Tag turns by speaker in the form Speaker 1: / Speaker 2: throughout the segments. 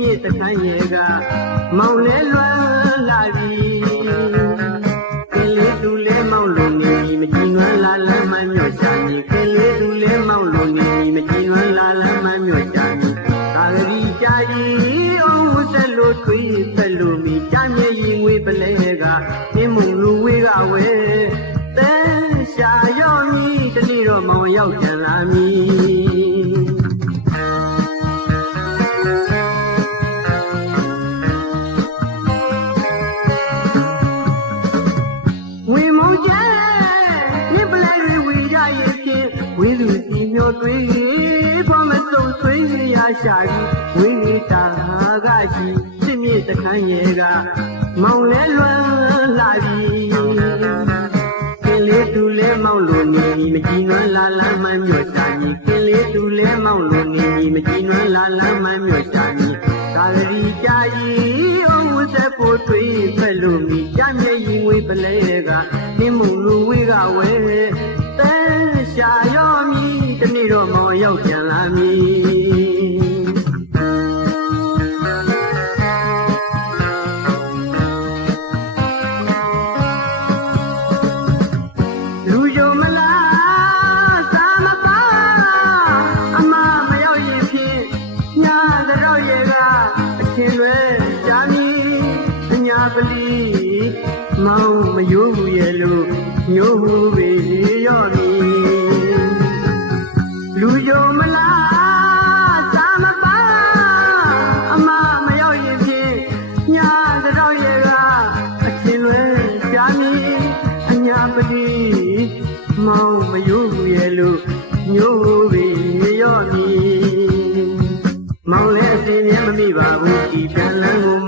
Speaker 1: ရှာဝိဟိတာကရှိပြည့်မြစ်တခန်းရဲ့ကမောင်လဲလွမ်းလာပြီကလေးတူလဲမောင်လိုနေမကြည်နွမ်းလာလမ်းမမြို့ရှာနေကလေးတူလဲမောင်လိုနေမကြည်နွမ်းလာလမ်းမမြို့ရှာနေသာဂရီကြာကြီးအောင်ဆက်လို့ထွေးဖက်လို့မိကြမြေရင်ငွေပလဲကနှင်းမုံလူဝေးကဝဲ မျိုးတွေဖော်မစုံဆွေးရရှာပြီးဝေတာကရှိစစ်မြေတခန်းရဲ့ကမောင်လဲလွမ်းလာပြီကင်းလေးတူလဲမောင်လိုနေမကြည်နွမ်းလာလမ်းမမြို့ရှာကြီးကင်းလေးတူလဲမောင်လိုနေမကြည်နွမ်းလာလမ်းမမြို့ရှာကြီးသာဂရီကြာကြီးအောင်ဝဆက်ဖို့တွေးဖက်လို့မိကြမြေရင်ဝေးပလဲကနှင်းမုံလူဝေးကဝဲ င်မယိုးဘူးရဲ့လို့ညိုးဟုပေရော့မီလူယုံမလားစာမပါအမမရောက်ရင်ဖြင့်ညာတော့ရဲ့ကအထင်လွဲရှာမီအညာပလီမောင်မယိုးဘူးရဲ့လို့ညိုးပေရော့မီမောင်လည်းအစင်းမြဲမမိပါဘူးဒီတန်လန်းကို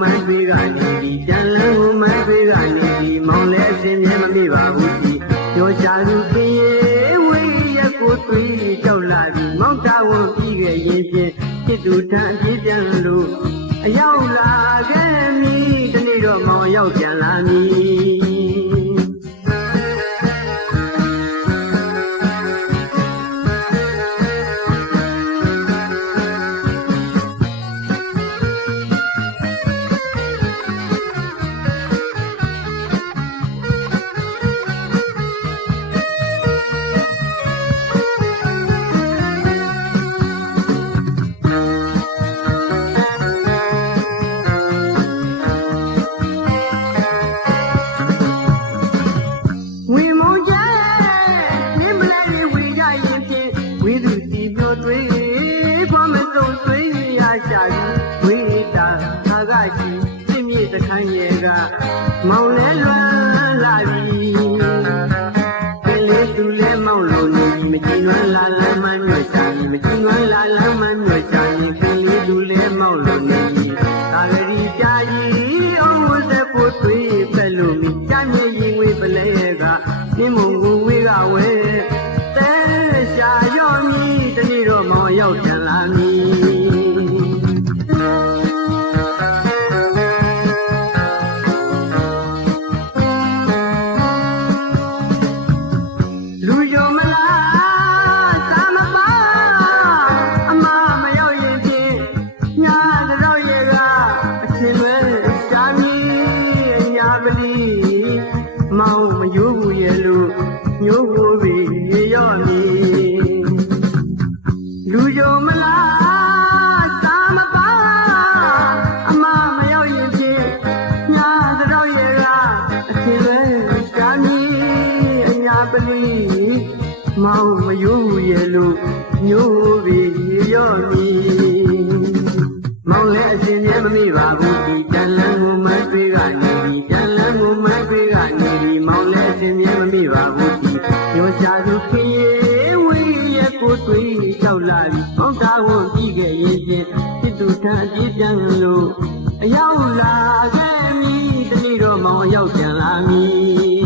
Speaker 1: သူထံအပြေးပြန်လို့အရောက်လာခဲ့မည်ဒီနေ့တော့မောင်ရောက်ပြန်လာမည် ကမောင်လဲလွမ်းလာပြီပင်လေးသူလဲမောင်လိုနေပြီမကြည်နွမ်းလာလမ်းမမြို့ရှာရင်မကြည်နွမ်းလာလမ်းမမြို့ရှာရင်ပင်လေးသူလဲ နှင်းမုံကိုဝေးကဝဲတဲရှာရော့မီတနေ့တော့မောင်ရောက်ပြန်လာမည်လူယုံမလားသာမပါအမမရောက်ရင်ဖြင့်ညာတော့ရဲ့ကအချင်းလွဲရှာမီညာပလီမောင်မယိုးဘူးရဲ့လို့ ညိုးဘူးပြီရော့မီလူယုံမလားသာမပါအမမရောက်ရင်ဖြင့်ညာတော့ရဲ့ကအထင်လဲရှာမီအညာပလီမောင်မယိုးဘူးရဲ့လို့ညိုးပြီရော့မီမောင်လည်းအစင်မြဲမမိပါဘူးဒီတန်လန်းကိုမတွေ့ကနေဒီတန်လန်းကိုမတွေ့ကနေဒီမောင်လည်းအစင်မြဲမမိပါဘူး တွေးနေကြောက်လာပြီးဘုံသာဝန်ပြီးခဲ့ရင်ချင်းစစ်သူထံအပြည့်ပြန်လို့အရောက်လာခဲ့ပြီတနေ့တော့မောင်အရောက်ပြန်လာပြီ